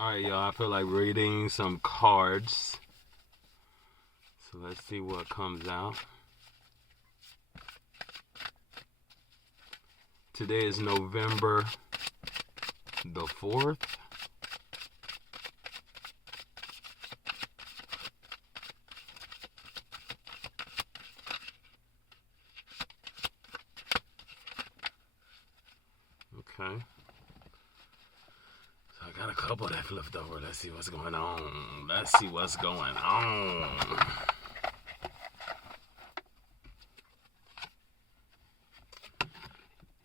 Alright, y'all, I feel like reading some cards. So let's see what comes out. Today is November the 4th. Okay. So I got a couple that flipped over. Let's see what's going on.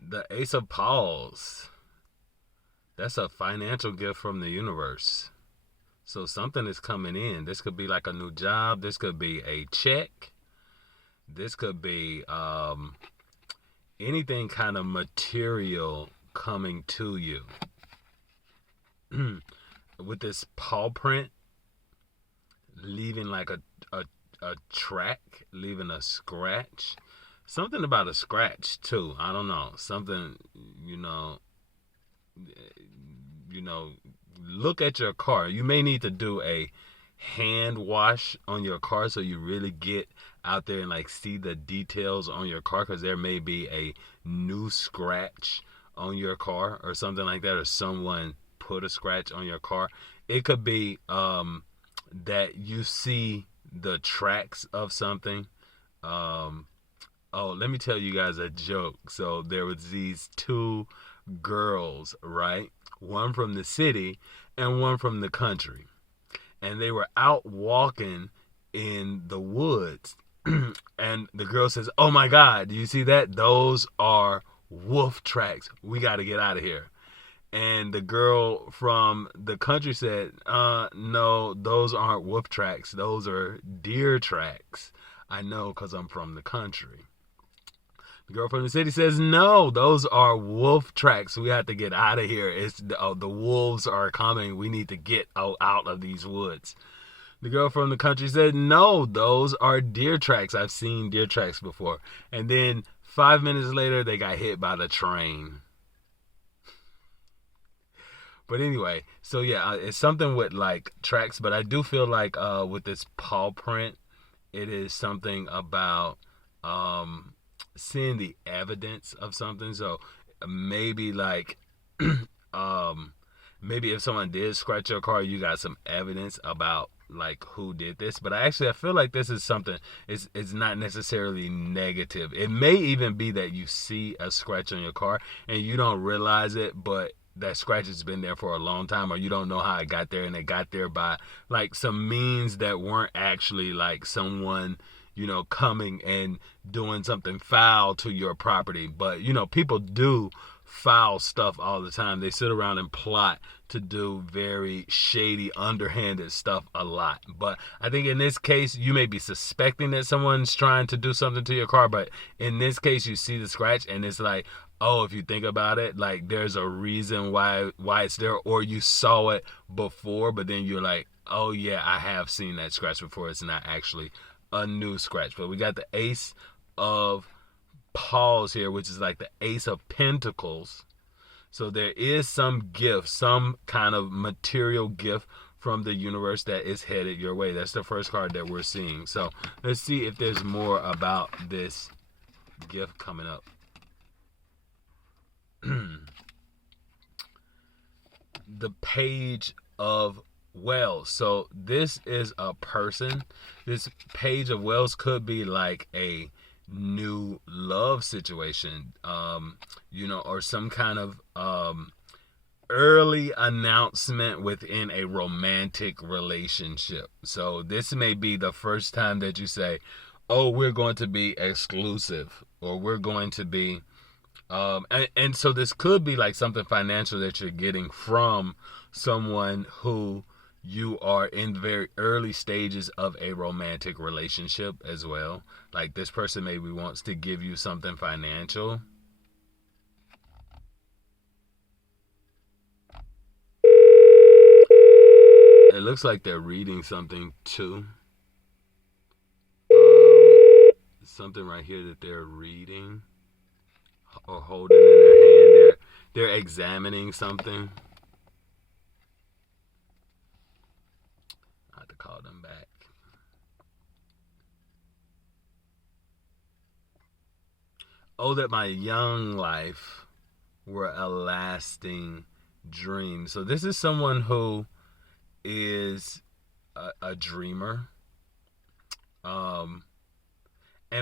The Ace of Paws. That's a financial gift from the universe. So something is coming in. This could be like a new job. This could be a check. This could be anything kind of material coming to you. With this paw print, leaving like a track, leaving a scratch. Something about a scratch too. I don't know. Something, look at your car. You may need to do a hand wash on your car so you really get out there and like see the details on your car, because there may be a new scratch on your car or something like that, or someone put a scratch on your car. It could be that you see the tracks of something. Let me tell you guys a joke. So there was these two girls, right? One from the city and one from the country. And they were out walking in the woods. And the girl says, "Oh my God, do you see that? Those are wolf tracks. We got to get out of here." And the girl from the country said, "No, those aren't wolf tracks. Those are deer tracks. I know because I'm from the country." The girl from the city says, "No, those are wolf tracks. We have to get out of here. The wolves are coming. We need to get out of these woods." The girl from the country said, "No, those are deer tracks. I've seen deer tracks before." And then 5 minutes later, they got hit by the train. But anyway, so yeah, it's something with like tracks. But I do feel like with this paw print, it is something about seeing the evidence of something. So maybe like maybe if someone did scratch your car, you got some evidence about like who did this. But I feel like this is something, it's not necessarily negative. It may even be that you see a scratch on your car and you don't realize it, but that scratch has been there for a long time, or you don't know how it got there, and it got there by like some means that weren't actually like someone coming and doing something foul to your property. But people do foul stuff all the time. They sit around and plot to do very shady, underhanded stuff a lot. But I think in this case, you may be suspecting that someone's trying to do something to your car, but in this case, you see the scratch and it's like, oh, if you think about it, like there's a reason why it's there, or you saw it before, but then you're like, oh yeah, I have seen that scratch before. It's not actually a new scratch. But we got the Ace of Paws here, which is like the Ace of Pentacles. So there is some gift, some kind of material gift from the universe that is headed your way. That's the first card that we're seeing. So let's see if there's more about this gift coming up. The Page of Wells. So this is a person. This Page of Wells could be like a new love situation, or some kind of early announcement within a romantic relationship. So this may be the first time that you say, oh, we're going to be exclusive, or we're going to be and so this could be like something financial that you're getting from someone who you are in very early stages of a romantic relationship as well. Like this person maybe wants to give you something financial. It looks like they're reading something too. Something right here that they're reading or holding in their hand. They're examining something. call them back. Oh, that my young life were a lasting dream. So this is someone who is a dreamer. And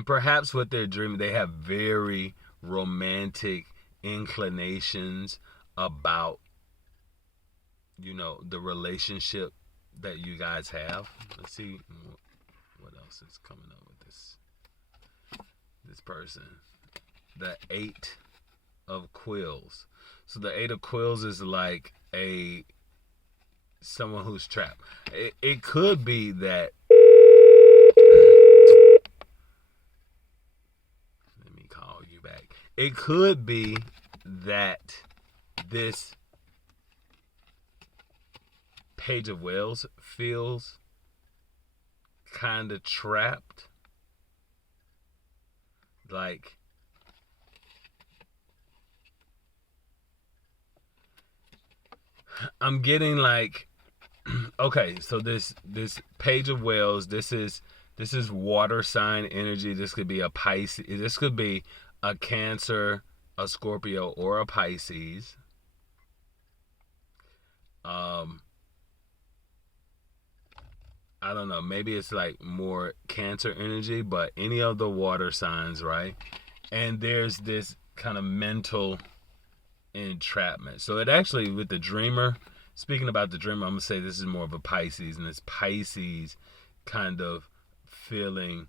perhaps what they're dreaming, they have very romantic inclinations about, the relationship that you guys have. Let's see what else is coming up with this person. The 8 of Quills. So the 8 of Quills is like someone who's trapped. It could be that. Let me call you back. It could be that this Page of Wells feels kind of trapped. Like, I'm getting like, okay, so this Page of Wells, this is water sign energy. This could be a Pisces. This could be a Cancer, a Scorpio, or a Pisces. I don't know. Maybe it's like more Cancer energy, but any of the water signs, right? And there's this kind of mental entrapment. So it actually, with the dreamer, speaking about the dreamer, I'm gonna say this is more of a Pisces, and it's Pisces kind of feeling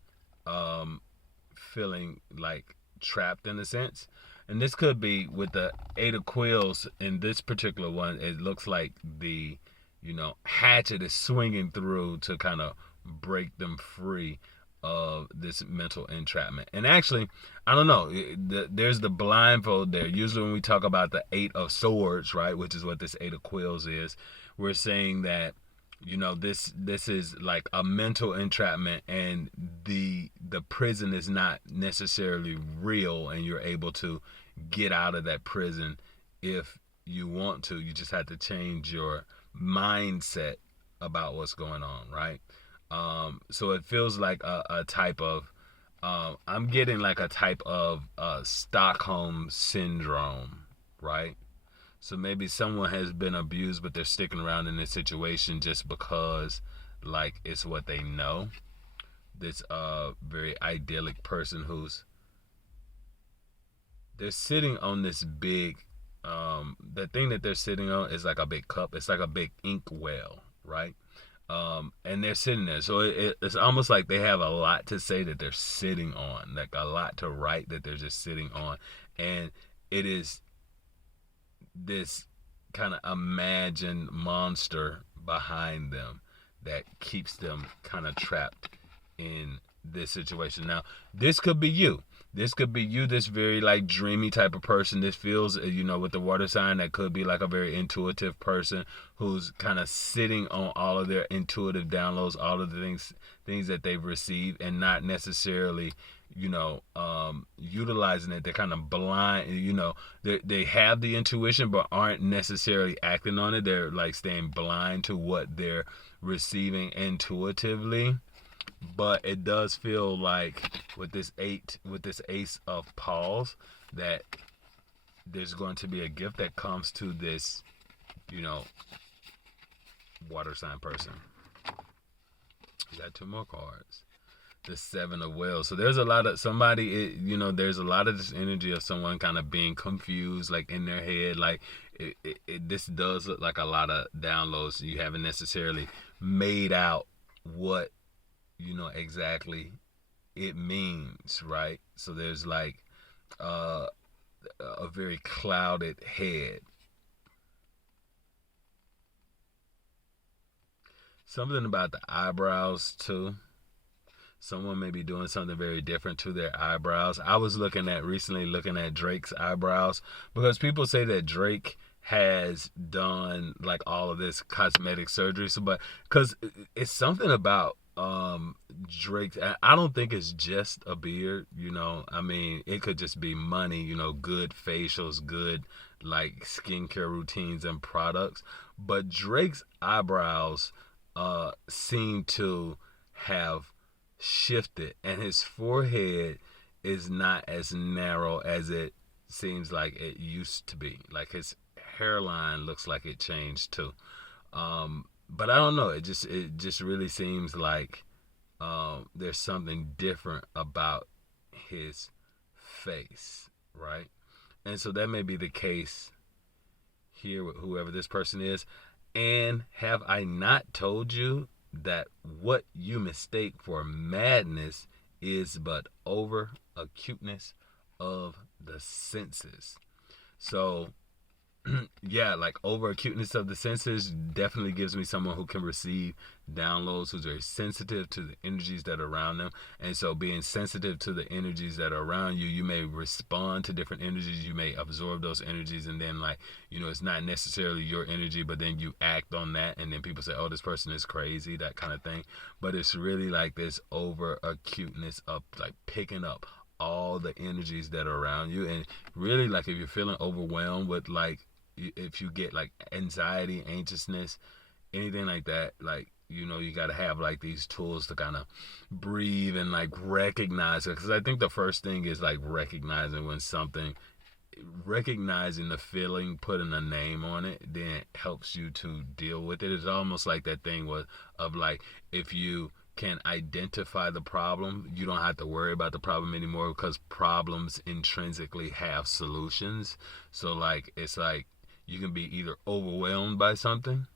like trapped in a sense. And this could be with the 8 of Quills. In this particular one, it looks like the hatchet is swinging through to kind of break them free of this mental entrapment. And actually, I don't know, there's the blindfold there. Usually when we talk about the 8 of Swords, right, which is what this 8 of Quills is, we're saying that this is like a mental entrapment, and the prison is not necessarily real, and you're able to get out of that prison if you want to. You just have to change your mindset about what's going on, right? So it feels like a type of I'm getting like a type of Stockholm syndrome, right? So maybe someone has been abused, but they're sticking around in this situation just because, like, it's what they know. This very idyllic person they're sitting on this big, the thing that they're sitting on is like a big cup. It's like a big ink well, right? And they're sitting there. So it's almost like they have a lot to say that they're sitting on, like a lot to write that they're just sitting on. And it is this kind of imagined monster behind them that keeps them kind of trapped in this situation. Now, this could be you. This could be you, this very like dreamy type of person. This feels, with the water sign, that could be like a very intuitive person who's kind of sitting on all of their intuitive downloads, all of the things that they've received, and not necessarily, utilizing it. They're kind of blind, they have the intuition, but aren't necessarily acting on it. They're like staying blind to what they're receiving intuitively. But it does feel like with this Ace of Paws, that there's going to be a gift that comes to this, water sign person. You got 2 more cards. The 7 of Wells. So there's a lot of there's a lot of this energy of someone kind of being confused, like in their head. Like this does look like a lot of downloads. You haven't necessarily made out what exactly it means, right? So there's like a very clouded head. Something about the eyebrows too. Someone may be doing something very different to their eyebrows. I was looking at Drake's eyebrows, because people say that Drake has done like all of this cosmetic surgery. So, but because it's something about Drake, I don't think it's just a beard, I mean, it could just be money, good facials, good like skincare routines and products. But Drake's eyebrows seem to have shifted, and his forehead is not as narrow as it seems like it used to be. Like his hairline looks like it changed too. But I don't know. It just really seems like there's something different about his face, right? And so that may be the case here with whoever this person is. And have I not told you that what you mistake for madness is but over acuteness of the senses? So yeah, like over acuteness of the senses definitely gives me someone who can receive downloads, who's very sensitive to the energies that are around them. And so being sensitive to the energies that are around you, you may respond to different energies, you may absorb those energies, and then like, it's not necessarily your energy, but then you act on that, and then people say, oh, this person is crazy, that kind of thing. But it's really like this over acuteness of like picking up all the energies that are around you. And really, like, if you're feeling overwhelmed with like, if you get like anxiety, anxiousness, anything like that, like, you got to have like these tools to kind of breathe and like recognize it. Because I think the first thing is like recognizing the feeling, putting a name on it, then it helps you to deal with it. It's almost like that thing of like, if you can identify the problem, you don't have to worry about the problem anymore, because problems intrinsically have solutions. So like, it's like you can be either overwhelmed by something,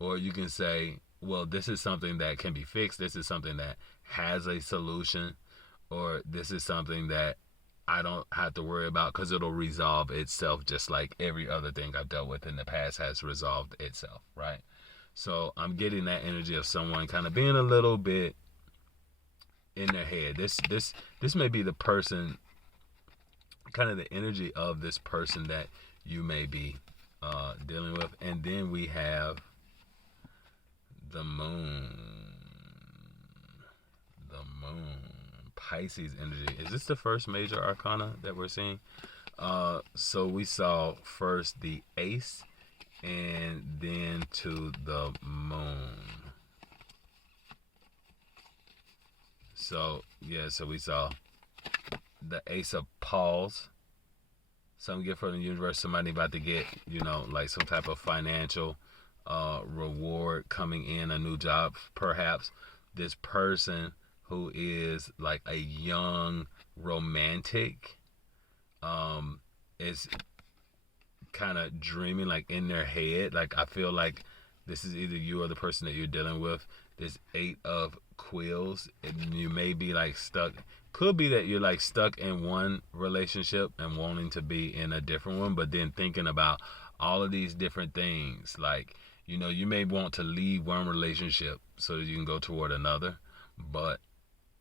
or you can say, well, this is something that can be fixed, this is something that has a solution, or this is something that I don't have to worry about because it'll resolve itself, just like every other thing I've dealt with in the past has resolved itself, right? So I'm getting that energy of someone kind of being a little bit in their head. This may be the person, kind of the energy of this person that you may be dealing with. And then we have the moon. Pisces energy. Is this the first major arcana that we're seeing? So we saw first the ace, and then to the moon. So yeah, so we saw the ace of paws. Some gift from the universe, somebody about to get, like some type of financial reward coming in, a new job perhaps. This person who is like a young romantic is kind of dreaming like in their head. Like, I feel like this is either you or the person that you're dealing with. This 8 of quills, and you may be like stuck. Could be that you're like stuck in one relationship and wanting to be in a different one, but then thinking about all of these different things. Like, you may want to leave one relationship so that you can go toward another, but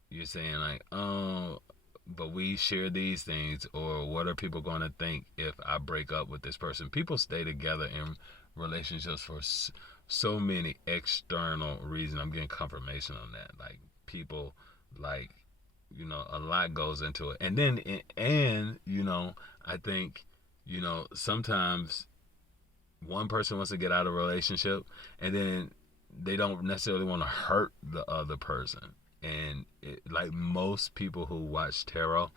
you're saying like, oh, but we share these things, or what are people going to think if I break up with this person? People stay together in relationships for so many external reasons. I'm getting confirmation on that. Like, people, like, a lot goes into it. And then, I think, sometimes one person wants to get out of a relationship, and then they don't necessarily want to hurt the other person. And like most people who watch tarot,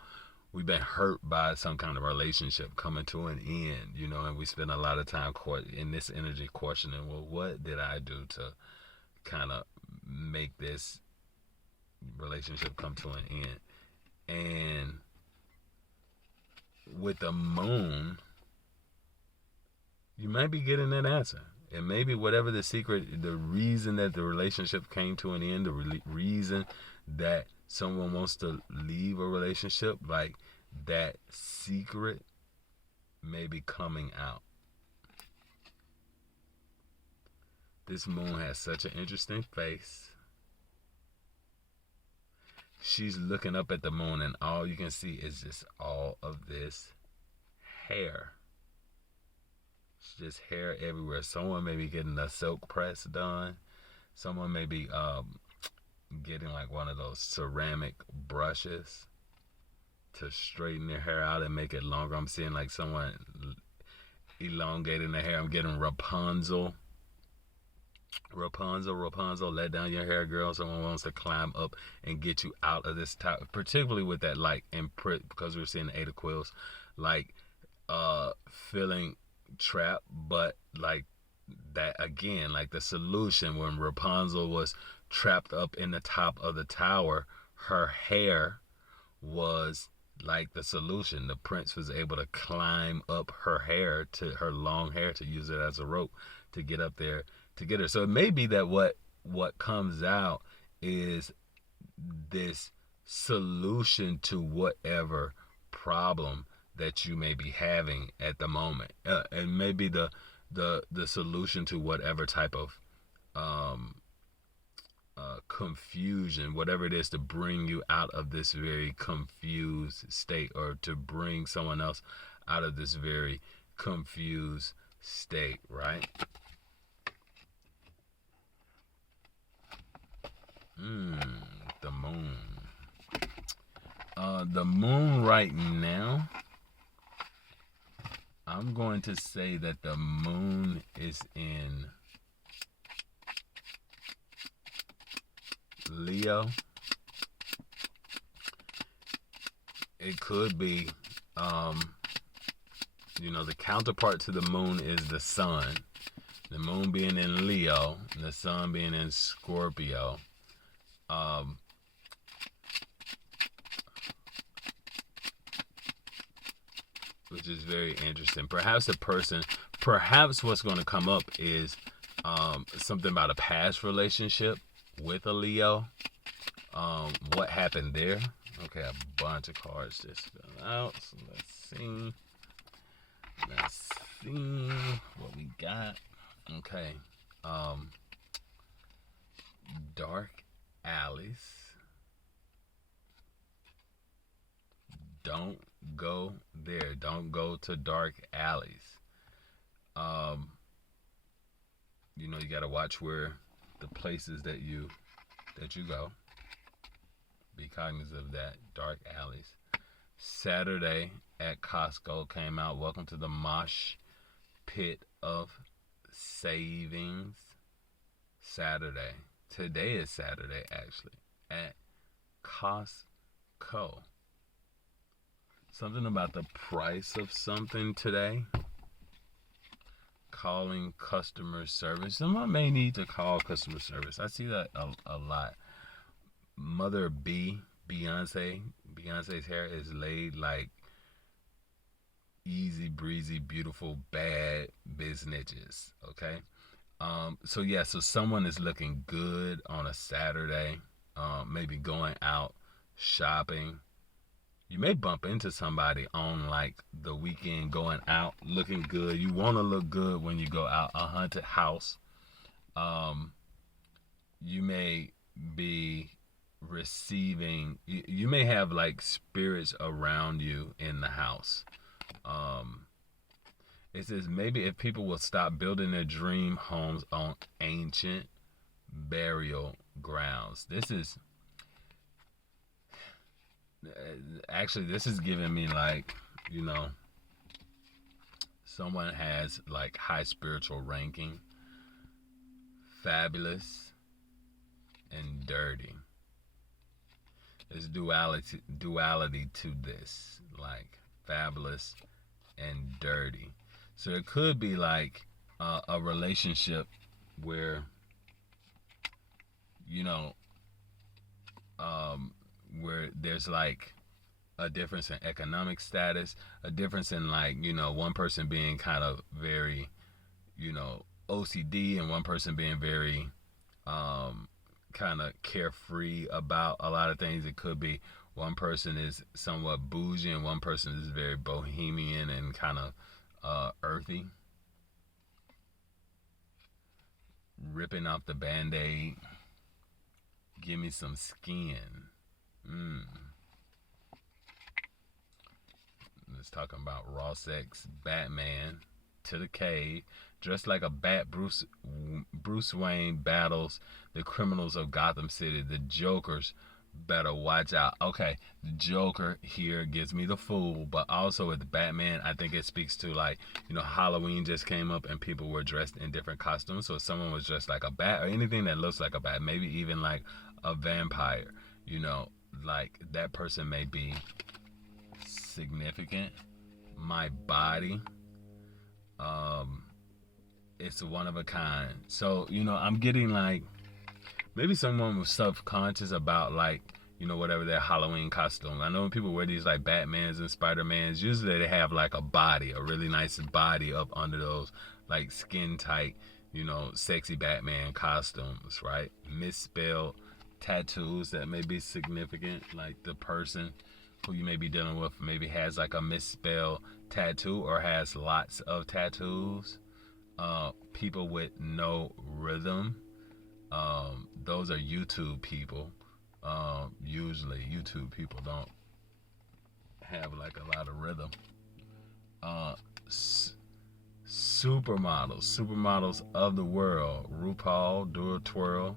we've been hurt by some kind of relationship coming to an end, and we spend a lot of time in this energy questioning, well, what did I do to kind of make this relationship come to an end? And with the moon, you might be getting that answer. And maybe whatever the secret, the reason that the relationship came to an end, the reason that someone wants to leave a relationship, like that secret may be coming out. This moon has such an interesting face. She's looking up at the moon, and all you can see is just all of this hair. Just hair everywhere. Someone may be getting a silk press done. Someone may be getting like one of those ceramic brushes to straighten their hair out and make it longer. I'm seeing like someone elongating their hair. I'm getting Rapunzel Rapunzel, let down your hair, girl. Someone wants to climb up and get you out of this top, particularly with that, like, because we're seeing the Eight of Quills, like, feeling trapped, but like that again, like the solution when Rapunzel was trapped up in the top of the tower, her hair was like the solution. The prince was able to climb up her long hair, to use it as a rope to get up there to get her. So it may be that what comes out is this solution to whatever problem that you may be having at the moment, and maybe the solution to whatever type of confusion, whatever it is, to bring you out of this very confused state, or to bring someone else out of this very confused state, right? The moon. The moon right now, I'm going to say that the moon is in Leo. It could be, the counterpart to the moon is the sun. The moon being in Leo, and the sun being in Scorpio. Which is very interesting. Perhaps what's going to come up is something about a past relationship with a Leo. What happened there? Okay, a bunch of cards just fell out. So let's see. Let's see what we got. Okay. Dark alleys. Don't go there. Don't go to dark alleys. You gotta watch where the places that you go. Be cognizant of that. Dark alleys. Saturday at Costco came out. Welcome to the mosh pit of savings. Saturday. Today is Saturday, actually, at Costco. Something about the price of something today. Calling customer service. Someone may need to call customer service. I see that a lot. Mother B, Beyonce's hair is laid like easy breezy, beautiful, bad businesses. Okay. So someone is looking good on a Saturday, maybe going out shopping. You may bump into somebody on like the weekend going out looking good. You want to look good when you go out. A haunted house. You may be receiving, you may have like spirits around you in the house. It says maybe if people will stop building their dream homes on ancient burial grounds. This is giving me like, someone has like high spiritual ranking, fabulous and dirty. There's duality to this, like fabulous and dirty. So it could be like a relationship where, where there's like a difference in economic status, a difference in like, one person being kind of very, OCD, and one person being very kind of carefree about a lot of things. It could be one person is somewhat bougie and one person is very bohemian and kind of earthy. Ripping off the Band-Aid. Give me some skin. Let's talk about raw sex. Batman to the cave. Dressed like a bat, Bruce Wayne battles the criminals of Gotham City. The Joker's better watch out. Okay, the Joker here gives me the fool, but also with Batman, I think it speaks to, like, Halloween just came up and people were dressed in different costumes. So if someone was dressed like a bat or anything that looks like a bat, maybe even like a vampire, like that person may be significant. My body, it's one of a kind. So, I'm getting like maybe someone was self-conscious about, like, whatever their Halloween costume. I know when people wear these like Batmans and Spider-Mans, usually they have like a really nice body up under those like skin tight, sexy Batman costumes, right? Misspelled tattoos that may be significant, like the person who you may be dealing with maybe has like a misspelled tattoo or has lots of tattoos. People with no rhythm. Those are YouTube people. Usually YouTube people don't have like a lot of rhythm. Supermodels of the world. RuPaul, Do a Twirl,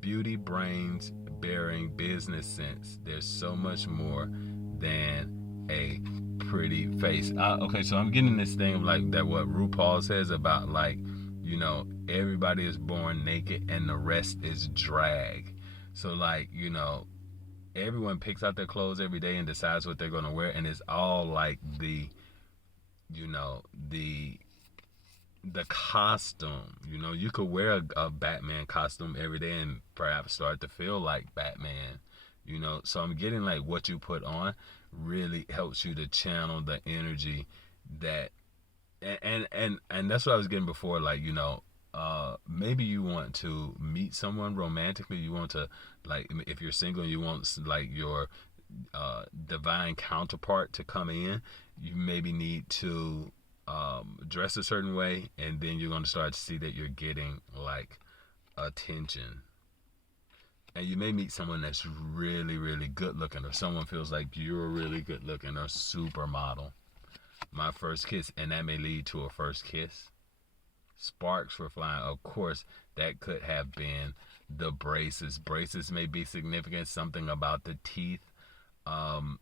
beauty, brains, bearing, business sense. There's so much more than a pretty face. Okay, so I'm getting this thing of like that what RuPaul says about, like, everybody is born naked and the rest is drag. So, like, everyone picks out their clothes every day and decides what they're going to wear, and it's all like the costume. You could wear a Batman costume every day and perhaps start to feel like Batman. So I'm getting like what you put on really helps you to channel the energy that, and that's what I was getting before, like, maybe you want to meet someone romantically. You want to, like, if you're single, you want like your divine counterpart to come in. You maybe need to dress a certain way, and then you're going to start to see that you're getting like attention. And you may meet someone that's really, really good looking, or someone feels like you're really good looking, or supermodel. My first kiss, and that may lead to a first kiss. Sparks were flying. Of course, that could have been the braces. Braces may be significant, something about the teeth. And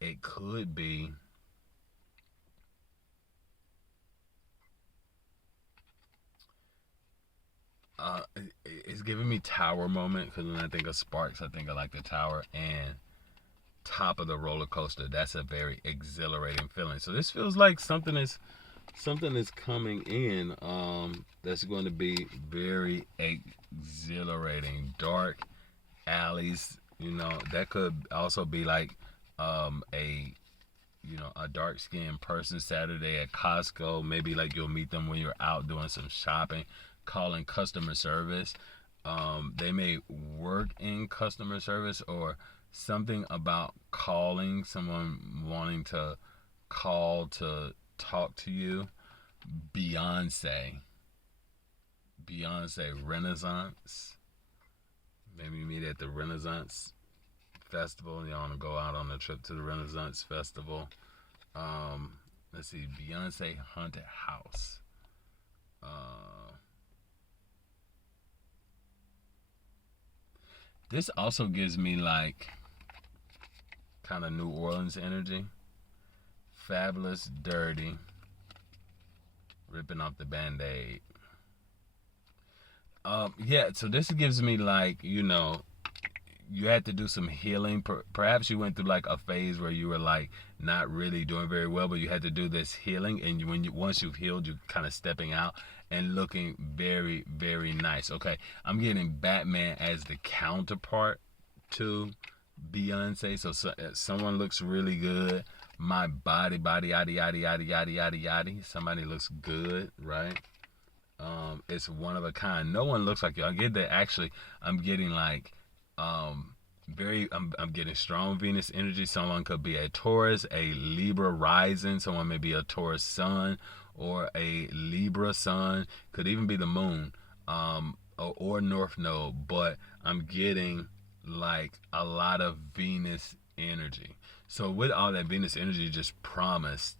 it could be it's giving me tower moment, because when I think of Sparks, I think of like the tower and top of the roller coaster. That's a very exhilarating feeling. So this feels like something is coming in that's going to be very exhilarating. Dark alleys, that could also be like a dark skinned person Saturday at Costco. Maybe like you'll meet them when you're out doing some shopping, calling customer service. They may work in customer service, or something about calling, someone wanting to call to talk to you. Beyonce Renaissance. Maybe you meet at the Renaissance Festival. You want to go out on a trip to the Renaissance Festival. Let's see, Beyonce haunted house. This also gives me like kind of New Orleans energy. Fabulous, dirty, ripping off the Band-Aid. Yeah, so this gives me like, you had to do some healing. Perhaps you went through like a phase where you were like not really doing very well, but you had to do this healing, and once you've healed, you're kind of stepping out and looking very, very nice. Okay, I'm getting Batman as the counterpart to Beyonce. So someone looks really good. My body, yada yada yada yada yada yada. Somebody looks good, right? It's one of a kind. No one looks like you. I get that. Actually, I'm getting like I'm getting strong Venus energy. Someone could be a Taurus, a Libra rising. Someone may be a Taurus sun or a Libra sun. Could even be the moon, or North Node. But I'm getting like a lot of Venus energy. So with all that Venus energy, just promised,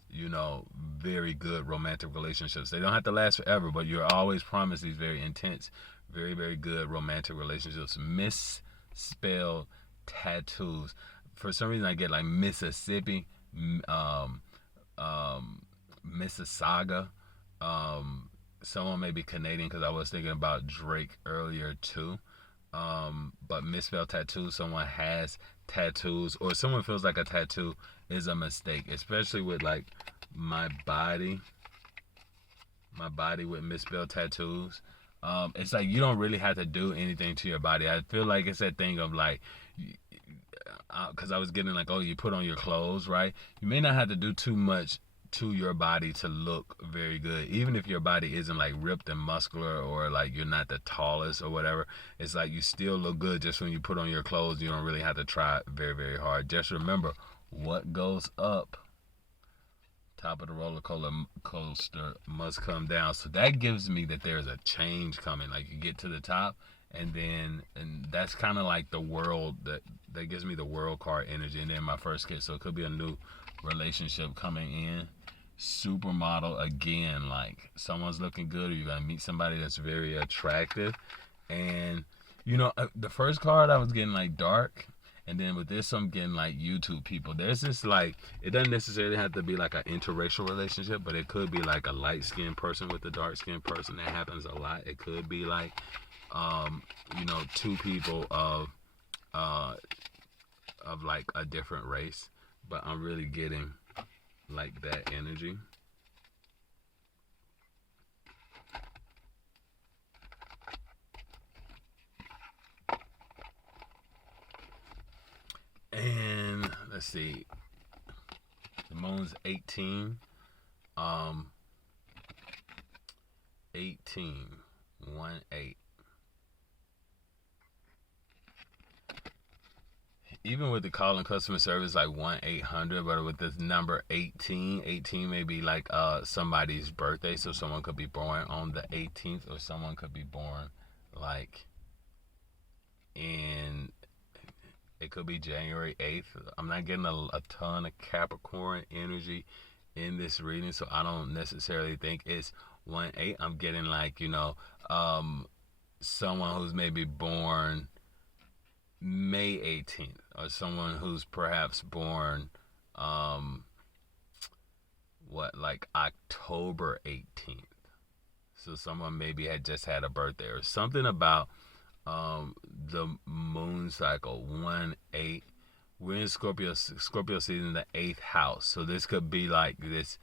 very good romantic relationships. They don't have to last forever, but you're always promised these very intense, very, very good romantic relationships. Miss misspelled tattoos. For some reason, I get like Mississippi, um, Mississauga. Someone may be Canadian because I was thinking about Drake earlier too. But misspelled tattoos, someone has tattoos, or someone feels like a tattoo is a mistake, especially with like my body with misspelled tattoos. It's like you don't really have to do anything to your body. I feel like it's that thing of like, because I was getting like, oh, you put on your clothes, right? You may not have to do too much to your body to look very good, even if your body isn't like ripped and muscular, or like you're not the tallest or whatever. It's like you still look good just when you put on your clothes. You don't really have to try very, very hard. Just remember, what goes up, top of the roller coaster must come down. So that gives me that there's a change coming. Like you get to the top, and that's kind of like the world, that gives me the world card energy. And then my first kid, so it could be a new relationship coming in. Supermodel again, like someone's looking good, or you're gonna meet somebody that's very attractive. And the first card I was getting like dark, and then with this I'm getting like YouTube people. There's this like, it doesn't necessarily have to be like an interracial relationship, but it could be like a light-skinned person with a dark-skinned person. That happens a lot. It could be like two people of like a different race, but I'm really getting like that energy. And let's see, the moon's 18, 18, 1, 8. Even with the calling customer service like 1-800, but with this number 18 may be like somebody's birthday. So someone could be born on the 18th, or someone could be born like it could be January 8th. I'm not getting a ton of Capricorn energy in this reading, so I don't necessarily think it's 1-8. I'm getting like, someone who's maybe born May 18th, or someone who's perhaps born like October 18th. So someone maybe had just had a birthday, or something about the moon cycle 1-8. We're in Scorpio season, the 8th house. So this could be like this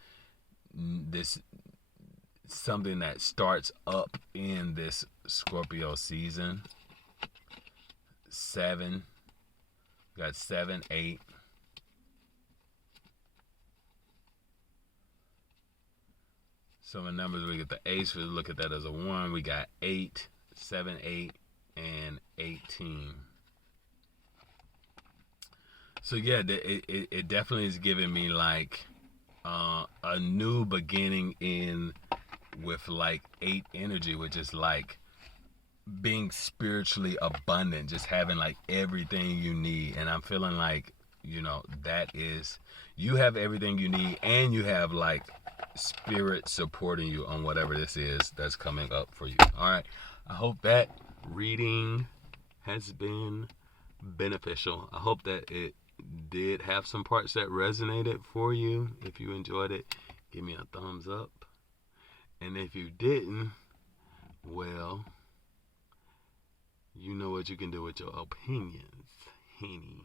something that starts up in this Scorpio season. 7, got 7, 8. So in numbers, we get the ace. We look at that as a 1. We got 8, 7, 8, and 18. So yeah, it definitely is giving me like a new beginning in with like 8 energy, which is like being spiritually abundant, just having like everything you need. And I'm feeling like, that is, you have everything you need, and you have like spirit supporting you on whatever this is that's coming up for you. All right, I hope that reading has been beneficial. I hope that it did have some parts that resonated for you. If you enjoyed it, give me a thumbs up. And if you didn't, well, you know what you can do with your opinions, Henny.